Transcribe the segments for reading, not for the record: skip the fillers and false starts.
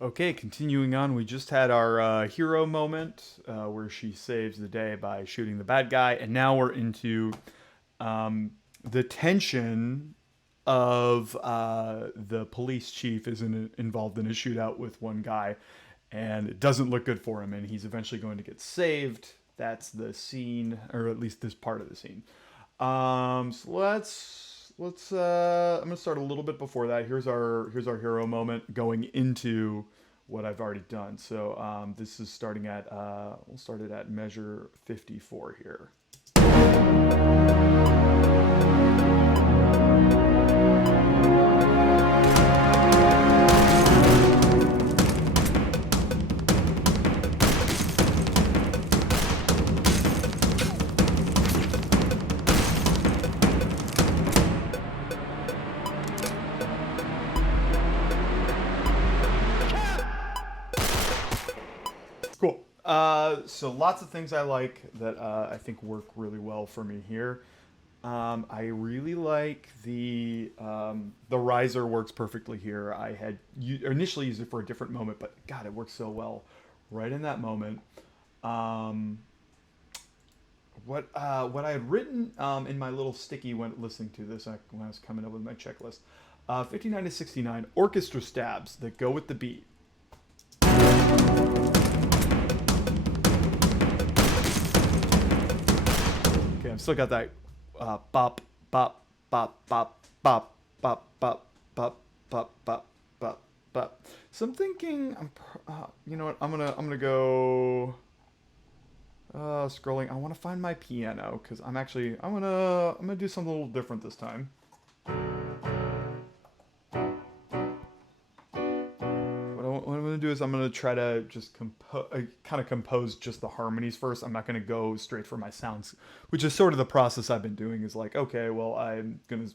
Okay, continuing on, we just had our hero moment where she saves the day by shooting the bad guy, and now we're into the tension of the police chief involved in a shootout with one guy, and it doesn't look good for him, and he's eventually going to get saved. That's the scene, or at least this part of the scene. So let's I'm gonna start a little bit before that. Here's our hero moment going into what I've already done. So this is starting at we'll start it at measure 54 here. Cool. So lots of things I like that I think work really well for me here. I really like the riser works perfectly here. I had initially used it for a different moment, but God, it works so well right in that moment. Um, what I had written in my little sticky when listening to this when I was coming up with my checklist, 59 to 69 orchestra stabs that go with the beat. Okay, I've still got that bop, bop, bop, bop, bop, bop, bop, bop, bop, bop, bop, bop. So I'm thinking, you know what? I'm gonna go scrolling. I want to find my piano because I'm gonna do something a little different this time. What I'm gonna do is I'm gonna try to just kind of compose just the harmonies first. I'm not gonna go straight for my sounds, which is sort of the process I've been doing. Is like, okay, well, I'm gonna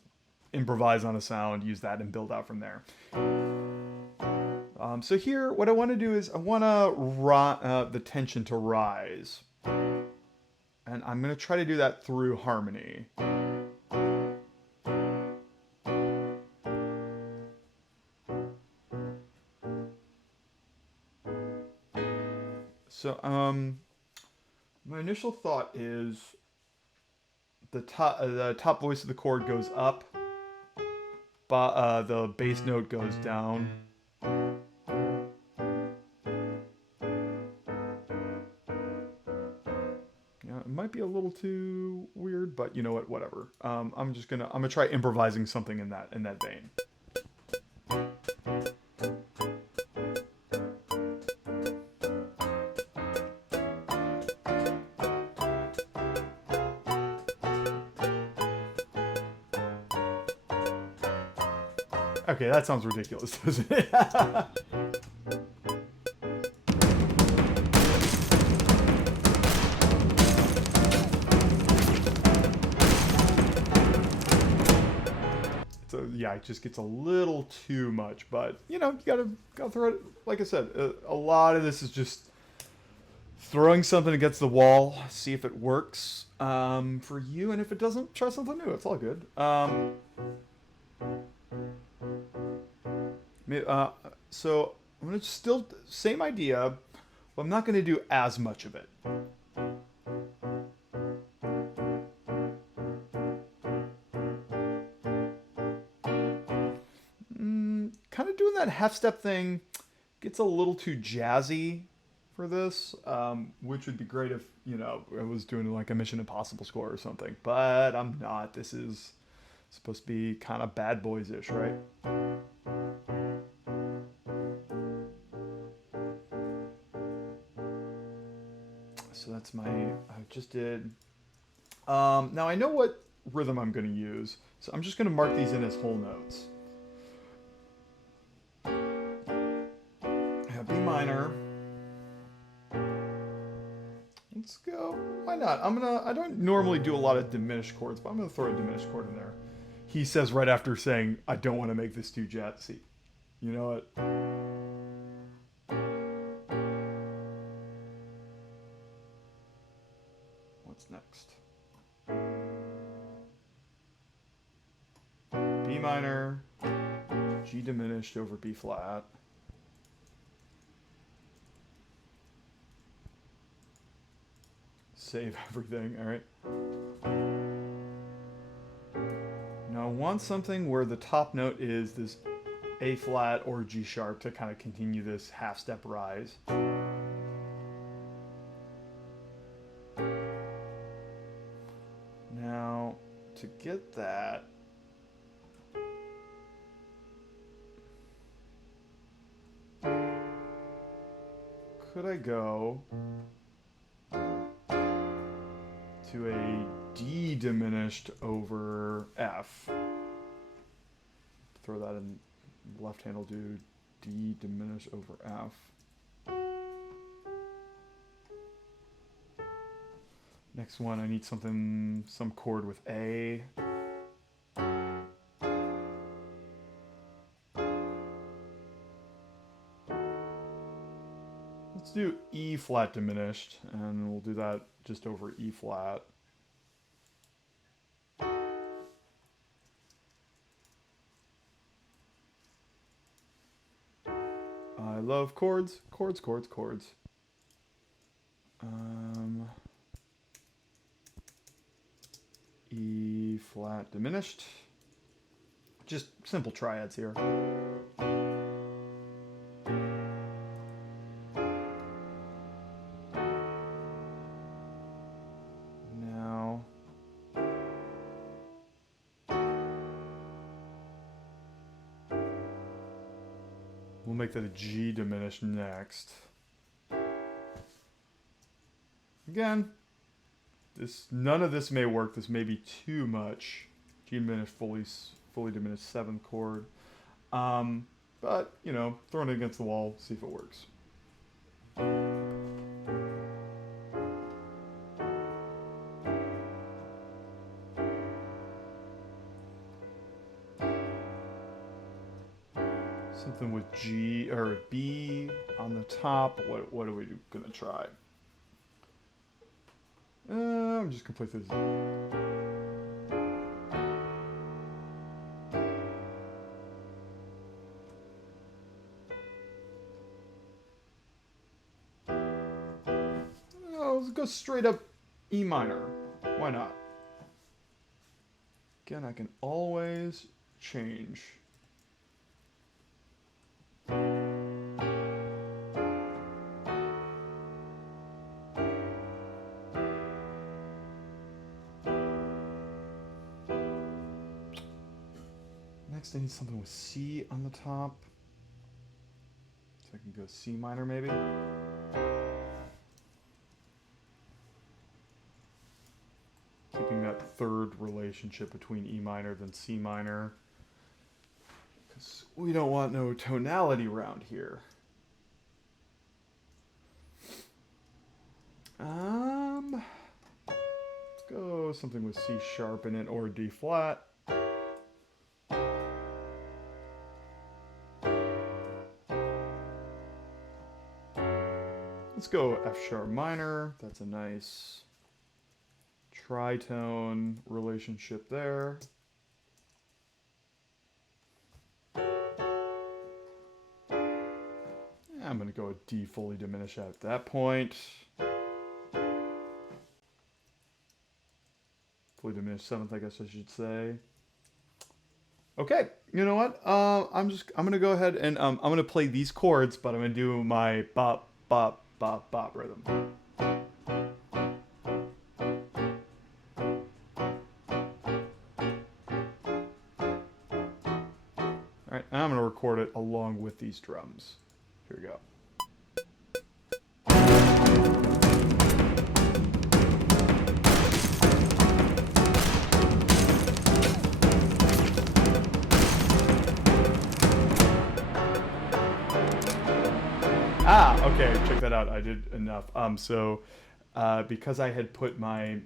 improvise on a sound, use that, and build out from there. So here, what I want to do is I want the tension to rise, and I'm gonna try to do that through harmony. So my initial thought is the top voice of the chord goes up, but the bass note goes down. Yeah, it might be a little too weird, but you know what? Whatever. I'm gonna try improvising something in that vein. Okay, that sounds ridiculous, doesn't it? So yeah, it just gets a little too much, but you gotta throw it. Like I said, a lot of this is just throwing something against the wall, see if it works for you, and if it doesn't, try something new. It's all good. Uh, so I'm gonna still same idea, but I'm not gonna do as much of it. Kind of doing that half step thing gets a little too jazzy for this, which would be great if I was doing like a Mission Impossible score or something. But I'm not. This is supposed to be kind of Bad Boys ish, right? So that's I just did. Now I know what rhythm I'm going to use, so I'm just going to mark these in as whole notes. I have B minor. Let's go. Why not? I don't normally do a lot of diminished chords, but I'm gonna throw a diminished chord in there. He says right after saying, "I don't want to make this too jazzy." You know what? What's next? B minor, G diminished over B flat. save everything. All right. Now I want something where the top note is this A flat or G sharp to kind of continue this half step rise. Now to get that, could I go to a D diminished over F? Throw that in. Left hand will do D diminished over F. Next one, I need something, some chord with A. Let's do E flat diminished, and we'll do that just over E flat. I love chords, chords, chords, chords. E flat diminished. Just simple triads here. Now we'll make that a G diminished next. Again, none of this may work. This may be too much. G diminished, fully diminished 7th chord. But, you know, throwing it against the wall, see if it works. Something with G or B on the top. What are we gonna try? I'm just gonna play through this. Let's go straight up E minor. Why not? Again, I can always change. Next, I need something with C on the top. So I can go C minor maybe. Keeping that third relationship between E minor and C minor. Because we don't want no tonality around here. Let's go something with C sharp in it or D flat. Let's go F sharp minor. That's a nice tritone relationship there. I'm going to go with D fully diminished at that point. Fully diminished 7th, I guess I should say. Okay, you know what? I'm going to go ahead and I'm going to play these chords, but I'm going to do my bop, bop, bop, bop rhythm. Alright, I'm going to record it along with these drums. Here we go. Okay, check that out. I did enough. Because I had put my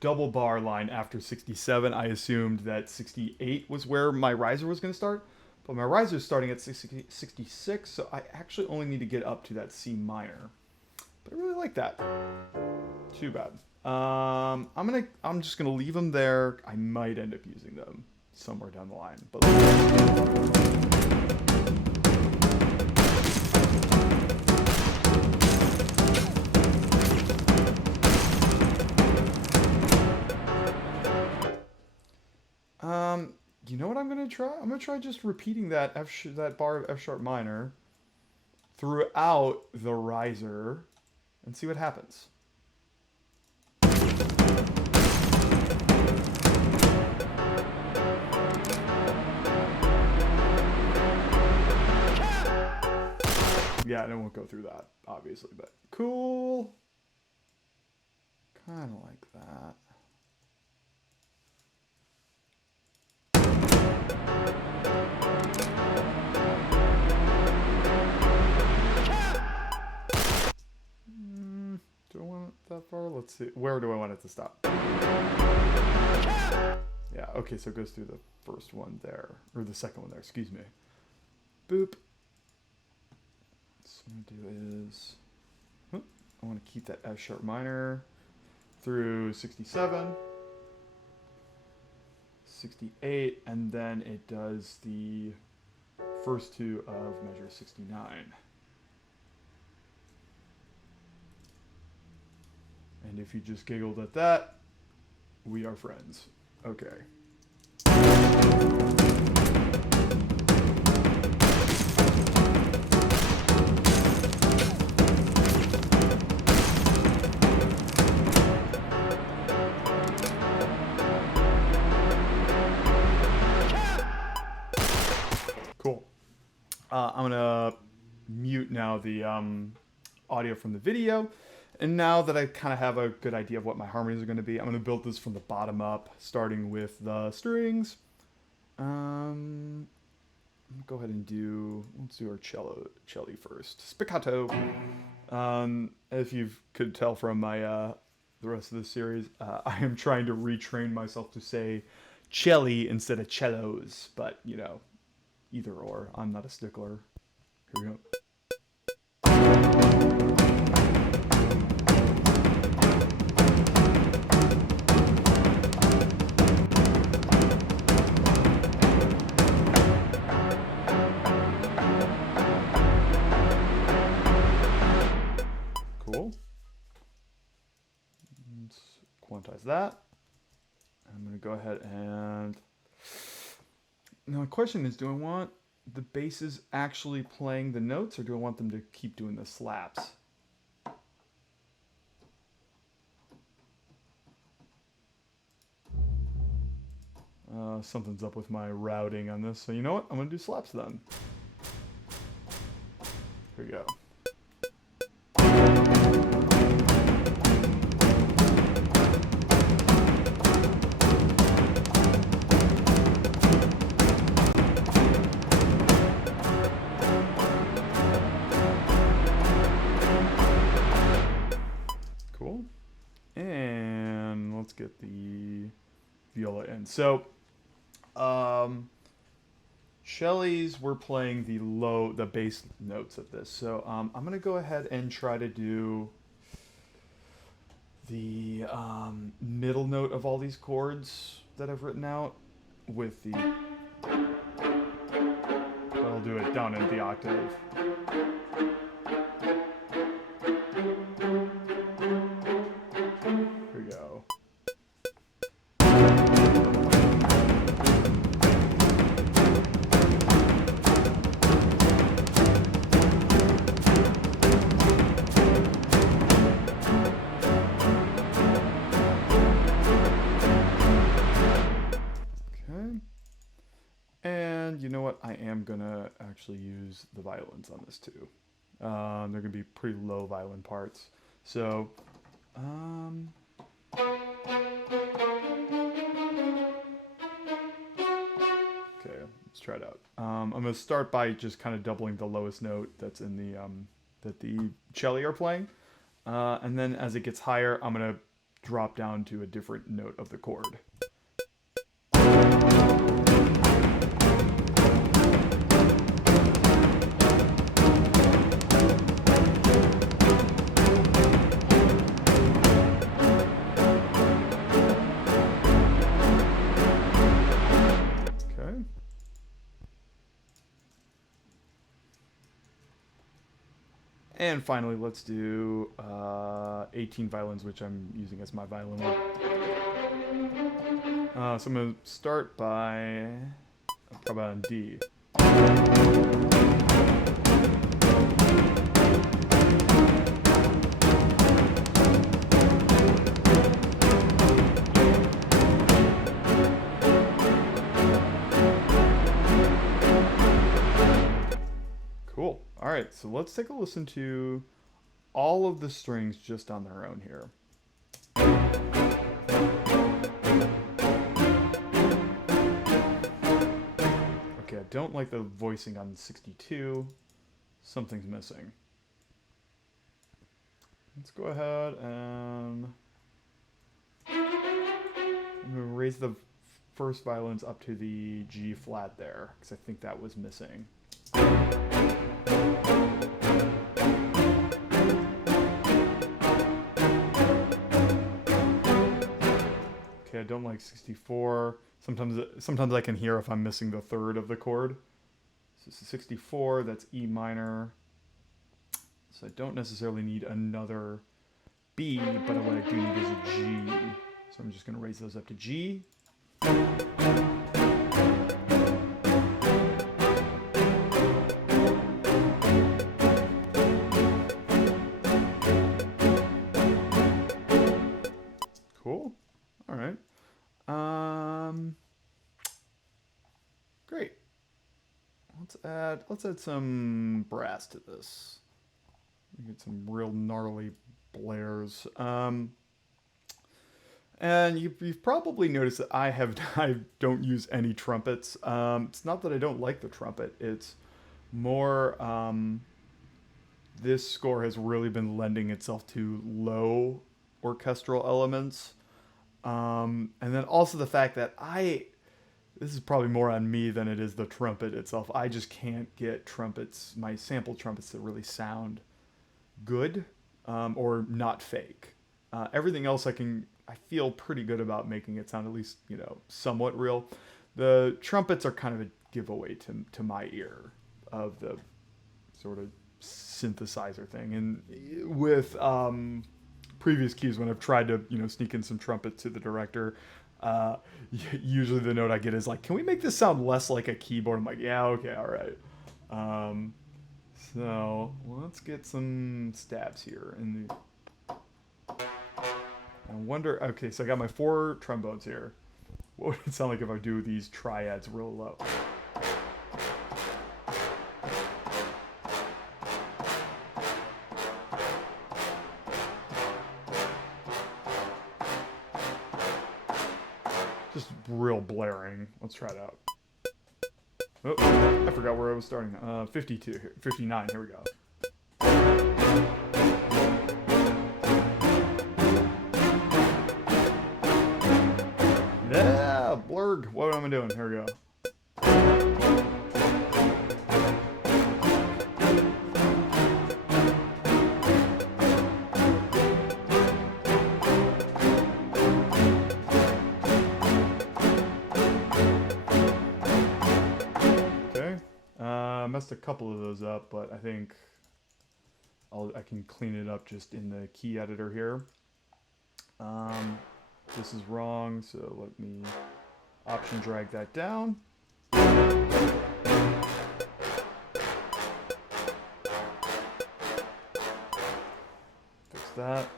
double bar line after 67, I assumed that 68 was where my riser was going to start. But my riser is starting at 66, so I actually only need to get up to that C minor. But I really like that. Too bad. I'm just gonna leave them there. I might end up using them somewhere down the line. But gonna try just repeating that that bar of F sharp minor throughout the riser and see what happens. Yeah, and I won't go through that, obviously, but cool. Kind of like that. Do I want it that far? Let's see. Where do I want it to stop? Yeah, okay, so it goes through the first one there, or the second one there, excuse me. Boop. So what I'm going to do is, I want to keep that F sharp minor through 67, 68, and then it does the first two of measure 69. And if you just giggled at that, we are friends. Okay. Cool. I'm gonna mute now the audio from the video. And now that I kind of have a good idea of what my harmonies are going to be, I'm going to build this from the bottom up, starting with the strings. Go ahead and let's do our cello first. Spiccato. If you could tell from my the rest of the series, I am trying to retrain myself to say celli instead of cellos, but you know, either or. I'm not a stickler. Here we go. Quantize that. I'm going to go ahead and... Now the question is, do I want the basses actually playing the notes, or do I want them to keep doing the slaps? Something's up with my routing on this, so you know what? I'm going to do slaps then. Here we go. Get the viola in. So, cellos, we're playing the bass notes of this. So, I'm going to go ahead and try to do the middle note of all these chords that I've written out with the... I'll do it down in the octave. Here we go. You know what? I am gonna actually use the violins on this too. They're gonna be pretty low violin parts. So, okay, let's try it out. I'm gonna start by just kind of doubling the lowest note that's in the that the cello are playing, and then as it gets higher, I'm gonna drop down to a different note of the chord. And finally, let's do 18 violins, which I'm using as my violin. So I'm going to start by Probably on D. Cool. All right, so let's take a listen to all of the strings just on their own here. Okay, I don't like the voicing on 62. Something's missing. Let's go ahead and I'm going to raise the first violins up to the G flat there, because I think that was missing. Okay, I don't like 64. Sometimes I can hear if I'm missing the third of the chord. So 64, that's E minor. So I don't necessarily need another B, but what I do need is a G. So I'm just going to raise those up to G. Cool. All right. Great. Let's add some brass to this. Get some real gnarly blares. And you've probably noticed that I don't use any trumpets. It's not that I don't like the trumpet. It's more this score has really been lending itself to low orchestral elements. And then also the fact that this is probably more on me than it is the trumpet itself. I just can't get trumpets, my sample trumpets, that really sound good or not fake. Everything else I feel pretty good about making it sound at least, somewhat real. The trumpets are kind of a giveaway to my ear of the sort of synthesizer thing. And with previous cues, when I've tried to, sneak in some trumpet to the director, usually the note I get is like, can we make this sound less like a keyboard? I'm like, yeah, okay, all right. So let's get some stabs here. I wonder, okay, so I got my 4 trombones here. What would it sound like if I do these triads real low? Just real blaring. Let's try it out. Oh, I forgot where I was starting. 52 here, 59, here we go. Yeah, blurg. What am I doing? Here we go. Okay. I messed a couple of those up, but I think I can clean it up just in the key editor here. This is wrong, so let me option drag that down. Fix that.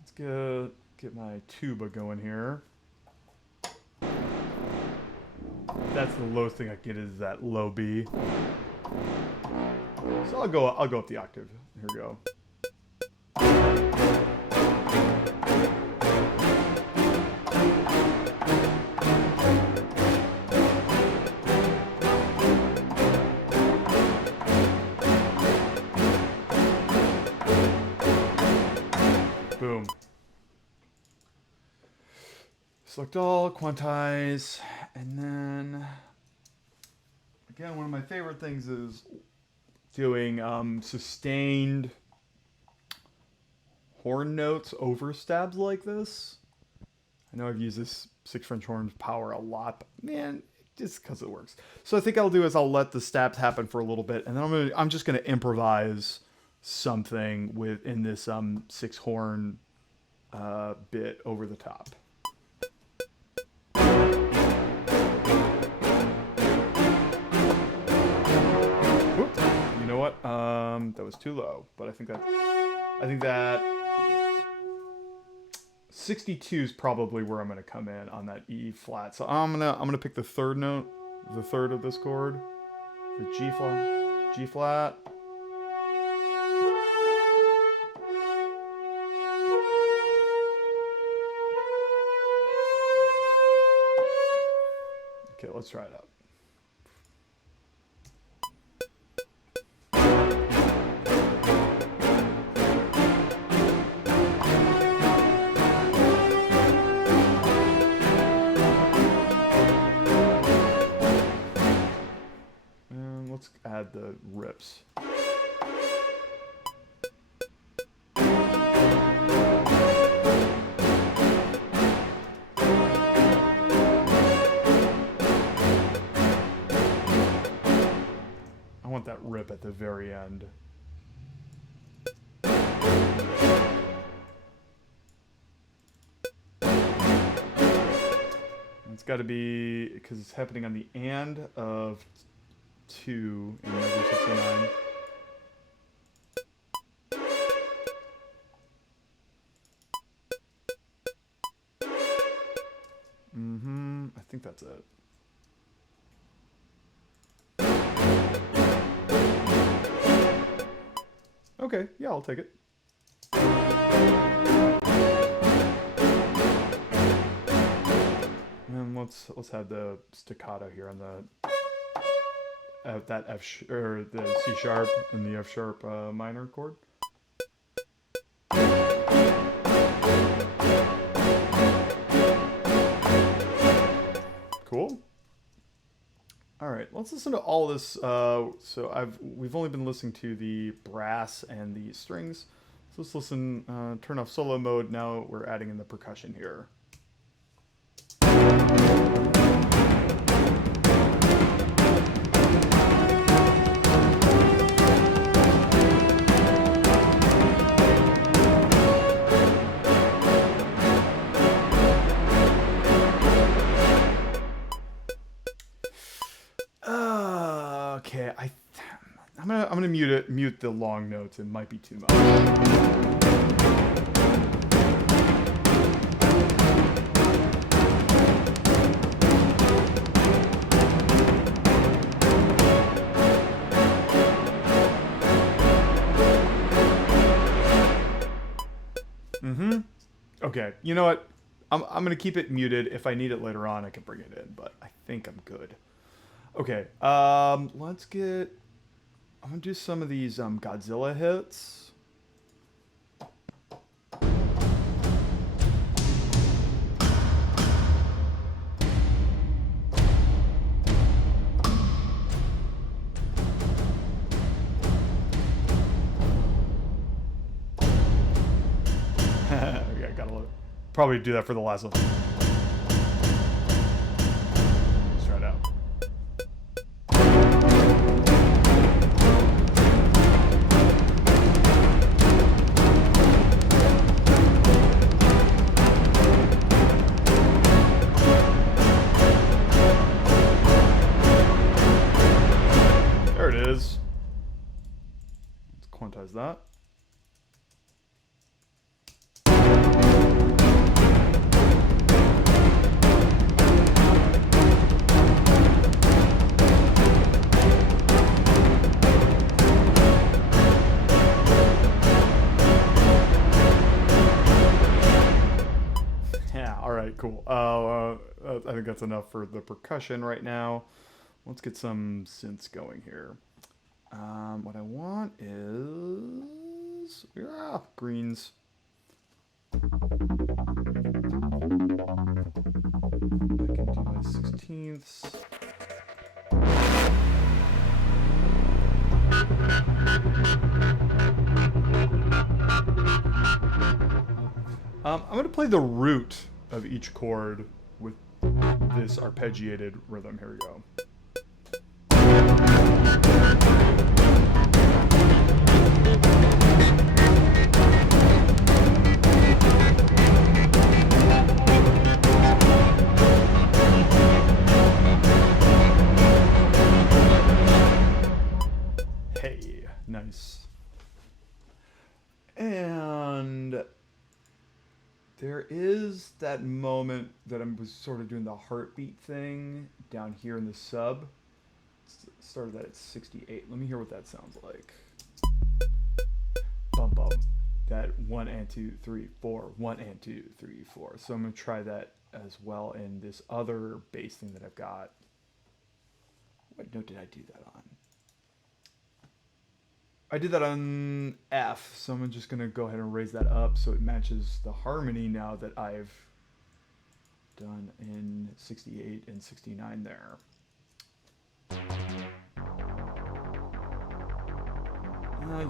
Let's get my tuba going here. That's the lowest thing I get is that low B. So I'll go up the octave. Here we go. Boom. Select all, quantize, and then again, one of my favorite things is doing sustained horn notes over stabs like this. I know I've used this 6 French horn power a lot, but man, it just because it works. So I think I'll do is I'll let the stabs happen for a little bit, and then I'm just gonna improvise something within this 6-horn bit over the top. Oop, you know what? That was too low, but I think that 62 is probably where I'm gonna come in on that E flat. So I'm gonna pick the third note, the third of this chord, the G flat, G flat. Okay, let's try it out. And let's add the rips. I want that rip at the very end. It's got to be, because it's happening on the and of 2 in measure 69. I think that's it. Okay, yeah, I'll take it. And let's have the staccato here on the that or the C sharp and the F sharp minor chord. Cool. All right, let's listen to all this. So we've only been listening to the brass and the strings. So let's listen. Turn off solo mode. Now we're adding in the percussion here. Okay, I'm gonna mute the long notes. It might be too much. Okay, you know what? I'm gonna keep it muted. If I need it later on, I can bring it in. But I think I'm good. Okay, let's get. I'm gonna do some of these Godzilla hits. Okay, gotta probably do that for the last one. Let's try it out. There it is. Let's quantize that. Cool. I think that's enough for the percussion right now. Let's get some synths going here. What I want is greens. I can do my 16ths. I'm going to play the root of each chord with this arpeggiated rhythm. Here we go. Hey, nice. And there is that moment that I was sort of doing the heartbeat thing down here in the sub. Started that at 68. Let me hear what that sounds like. Bum bum. That 1 and 2 3 4, 1 and 2 3 4. So I'm gonna try that as well in this other bass thing that I've got. What note did I do that on? I did that on F, so I'm just gonna go ahead and raise that up so it matches the harmony now that I've done in 68 and 69 there.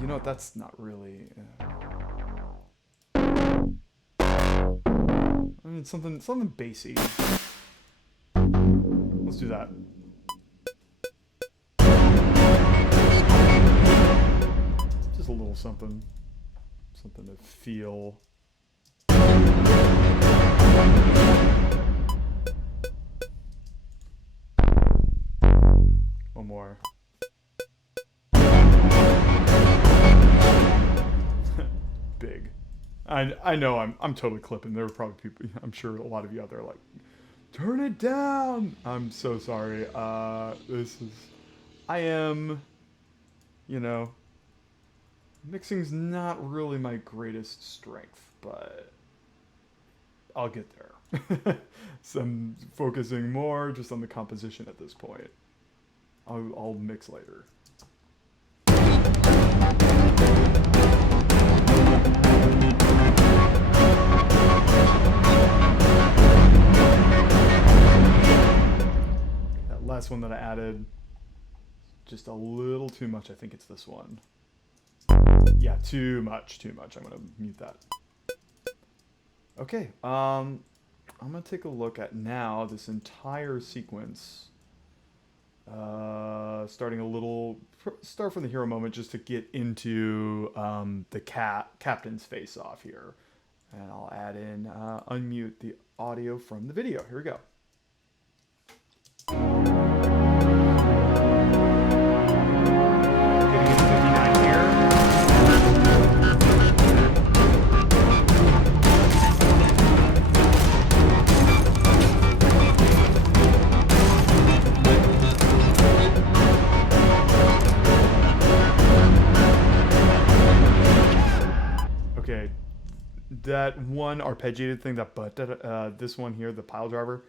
You know what? That's not really. I mean, something bassy. Let's do that. Just a little something to feel. One more. Big. I know I'm totally clipping. There were probably people, I'm sure a lot of you out there are like, turn it down. I'm so sorry. I am, mixing's not really my greatest strength, but I'll get there. So I'm focusing more just on the composition at this point. I'll mix later. That last one that I added, just a little too much. I think it's this one. Yeah, too much. I'm gonna mute that. Okay, I'm gonna take a look at now this entire sequence. Start from the hero moment just to get into the captain's face off here. And I'll add in, unmute the audio from the video. Here we go. Getting into 59 here. Okay, that one arpeggiated thing, this one here, the pile driver,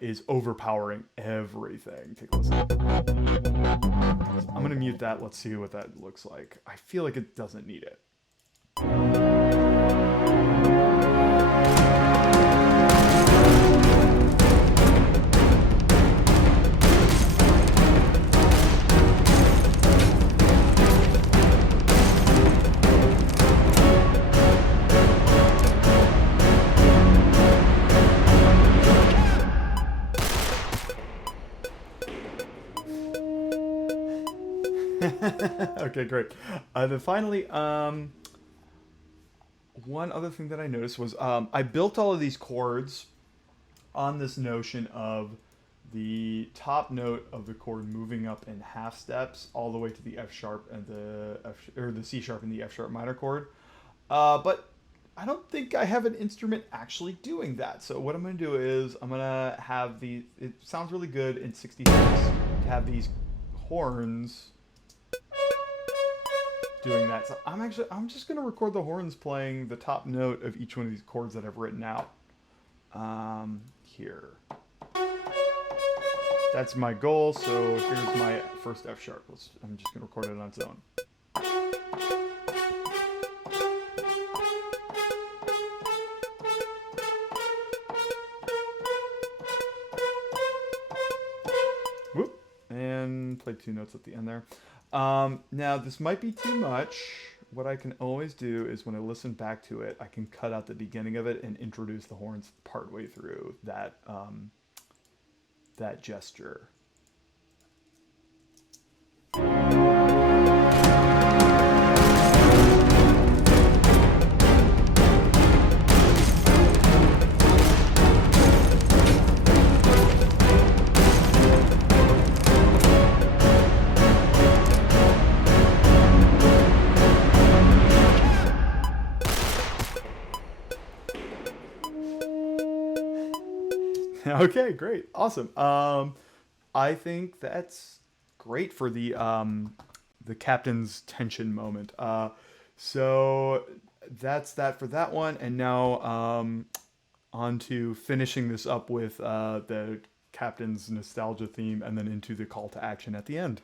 is overpowering everything. Take a listen. I'm gonna mute that. Let's see what that looks like. I feel like it doesn't need it. Okay, great. Then finally, one other thing that I noticed was I built all of these chords on this notion of the top note of the chord moving up in half steps all the way to the F sharp and the C sharp and the F sharp minor chord. But I don't think I have an instrument actually doing that. So what I'm going to do is I'm going to have it sounds really good in 66 to have these horns doing that. So I'm just going to record the horns playing the top note of each one of these chords that I've written out. Here. That's my goal, so here's my first F sharp. I'm just going to record it on its own. Whoop, and play two notes at the end there. Now, this might be too much. what I can always do is when I listen back to it, I can cut out the beginning of it and introduce the horns partway through that gesture. Okay, great, awesome. I think that's great for the captain's tension moment. So that's that for that one, and now on to finishing this up with the captain's nostalgia theme, and then into the call to action at the end.